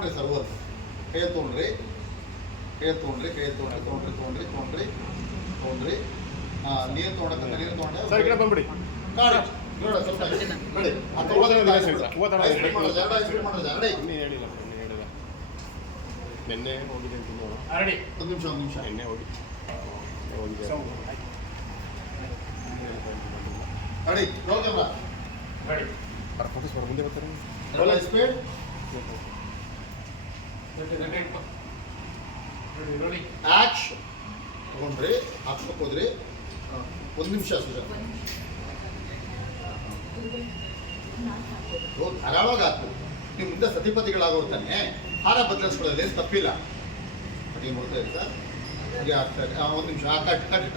ತೊಗೊಂಡ್ರಿ ಸರ್ ಓದ್ ಕೈ ತೊಗೊಂಡ್ರಿ ನೀರು ತೊಗೊಂಡ್ರೆ ನೀರು ತೊಗೊಂಡೆ ಸರ್ ಈ ಕಡೆ ಬಂದ್ಬಿಡಿ ಕಾಡಿ ನೋಡ ಸ್ವಲ್ಪ ಬಿಡಿ ಅದು ಹೇಳಿಲ್ಲ ನಿನ್ನೆ ಹೋಗಿದೆ ಅಂತ ಒಂದು ನಿಮಿಷ ನಿನ್ನೆ ಹೋಗಿದೆ ready roll camera ready focus ಮಾಡಿ ಮುಂದೆ ಬರ್ತಾರೆ ರೋಲ್ ಸ್ಪೀಡ್ ರೆಡಿ ಆಕ್ಷನ್ ತಗೊಂಡ್ರಿ ಹಾಕ್ಸ್ಬೇಕು ಹೋದ್ರಿ ಒಂದು ನಿಮಿಷ ಸುಜಾ ಧಾರಾಳವಾಗಿ ಹಾಕು ನೀವು ಮುಂದೆ ಸತಿಪತಿಗಳಾಗೋರು ತಾನೆ ಹಾರ ಬದಲಿಸ್ಕೊಳ್ಳೋದು ಏನು ತಪ್ಪಿಲ್ಲ ಅದೇನು ನೋಡ್ತಾ ಇರಿ ಸರ್ ಹಾಗೆ ಆಗ್ತಾರೆ ಒಂದು ನಿಮಿಷ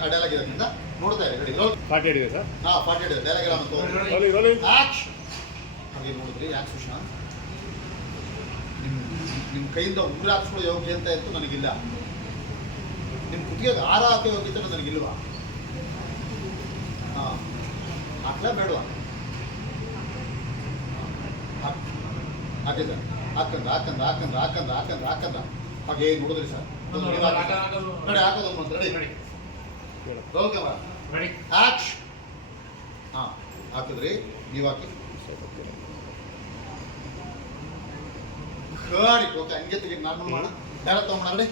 ಡೈಲಾಗ್ ಇರೋದ್ರಿಂದ ನೋಡ್ತಾ ಇರಿ ರೆಡಿ ರೋಲ್ 48 ಇದೆ ಸರ್ ಹಾಂ 48 ಇದೆ ಡೈಲಾಗ್ ಎಲ್ಲ ಆಕ್ಷನ್ ಹಾಗೆ ನೋಡಿದ್ರಿ ಯಾಕೆ ಸುಶಾಂತ್ ನಿಮ್ಮ ಕೈಯಿಂದ ಉಂಗುರ ಹಾಕ್ಸ್ಕೊಳ್ಳೋ ಯೋಗ್ಯತೆ ಅಂತೂ ನನಗಿಲ್ಲ ನಿಮ್ಮ ಕುತ್ತಿಗೆಗೆ ಹಾರ ಹಾಕೋ ಯೋಗ್ಯತೆ ನನಗಿಲ್ವಾ ಹಾಂ ಹಾಕ್ಲಾ ಬೇಡವಾ ಹಾಗೆ ಸರ್ ಹಾಕಂದ ಹಾಗೆ ನೋಡಿದ್ರಿ ಸರ್ ನೋಡಿ ಹಾಕೋದು ಒಂದು ready roll camera ready action ಹಾಂ ಹಾಕಿದ್ರಿ ನೀವು ಹಾಕಿ ಗಾಡಿ ಓಕೆ ಹಂಗೆ ತೆಗಿ ನಾರ್ಮಲ್ ಮಾಡೋಣ ಯಾರ ತಗೊಂಡ್